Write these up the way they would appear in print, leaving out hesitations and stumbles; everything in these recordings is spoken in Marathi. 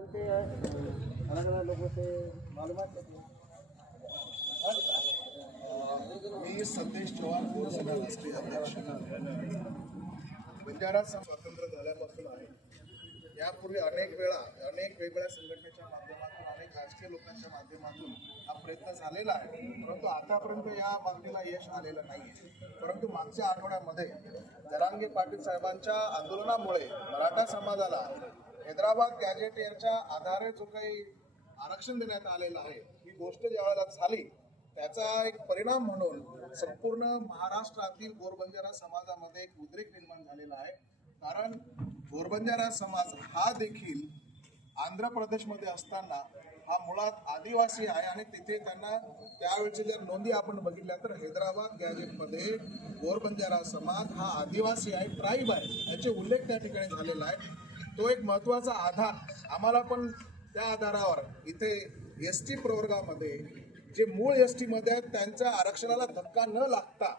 अलग अलग लोगों से मालूमात लेते हैं। मी संदेश चव्हाण गोरसेना राष्ट्रीय अध्यक्ष बंजारा स्वातंत्र्य झाल्यापासून आहे। यापूर्वी अनेक वेगवेगळ्या संघटनेच्या माध्यमातून अनेक राजकीय लोकांच्या माध्यमातून हा प्रयत्न झालेला आहे, परंतु आतापर्यंत या बाबतीला यश आलेलं नाही। परंतु मागच्या आठवड्यामध्ये जरांगे पाटील साहेबांच्या आंदोलनामुळे मराठा समाजाला हैदराबाद गॅजेटियरच्या आधारे जो काही आरक्षण देण्यात आलेलं आहे, ही गोष्ट ज्यावेळेला झाली त्याचा एक परिणाम म्हणून संपूर्ण महाराष्ट्रातील गोरबंजारा समाजामध्ये एक उद्रेक निर्माण झालेला आहे। कारण गोरबंजारा समाज हा देखील आंध्र प्रदेशमध्ये असताना हा मुळात आदिवासी आहे आणि तिथे त्यांना त्यावेळेचे जर नोंदी आपण बघितल्या तर हैदराबाद गॅजेटमध्ये गोरबंजारा समाज हा आदिवासी आहे, ट्राईब आहे, याचे उल्लेख त्या ठिकाणी झालेला आहे। तो एक महत्त्वाचा आधार आम्हाला पण त्या आधारावर इथे एसटी प्रवर्गामध्ये जे मूळ एसटी मध्ये आहेत त्यांच्या आरक्षणाला धक्का न लागता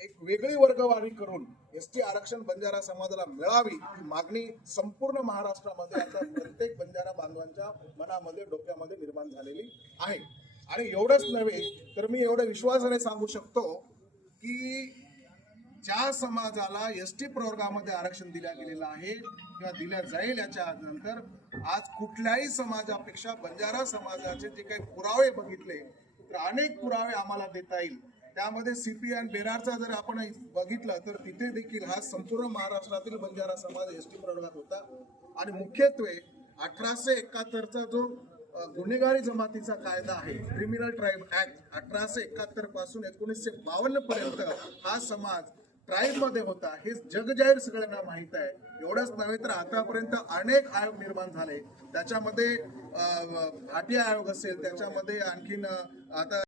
एक वेगळी वर्गवारी करून एसटी आरक्षण बंजारा समाजाला मिळावी ही मागणी संपूर्ण महाराष्ट्रामध्ये आता प्रत्येक बंजारा बांधवांच्या मनामध्ये डोक्यामध्ये निर्माण झालेली आहे। आणि एवढंच नव्हे तर मी एवढ्या विश्वासाने सांगू शकतो की ज्या समाजाला एसटी प्रवर्गामध्ये आरक्षण दिल्या गेलेलं आहे किंवा दिल्या जाईल याच्या नंतर आज कुठल्याही समाजापेक्षा बंजारा समाजाचे जे काही पुरावे बघितले तर अनेक पुरावे आम्हाला देता येईल। त्यामध्ये सीपी आणि बेरारचा जर आपण बघितलं तर तिथे देखील हा संपूर्ण महाराष्ट्रातील बंजारा समाज एसटी प्रवर्गात होता आणि मुख्यत्वे 1871चा जो गुन्हेगारी जमातीचा कायदा आहे, क्रिमिनल ट्राईब ऍक्ट 1871 पासून 1952 पर्यंत हा समाज ट्राईब मध्ये होता, हे जगजाहीर सगळ्यांना माहित आहे। एवढंच नव्हे तर आतापर्यंत अनेक आयोग निर्माण झाले, त्याच्यामध्ये भाटिया आयोग असेल, त्याच्यामध्ये आणखीन आता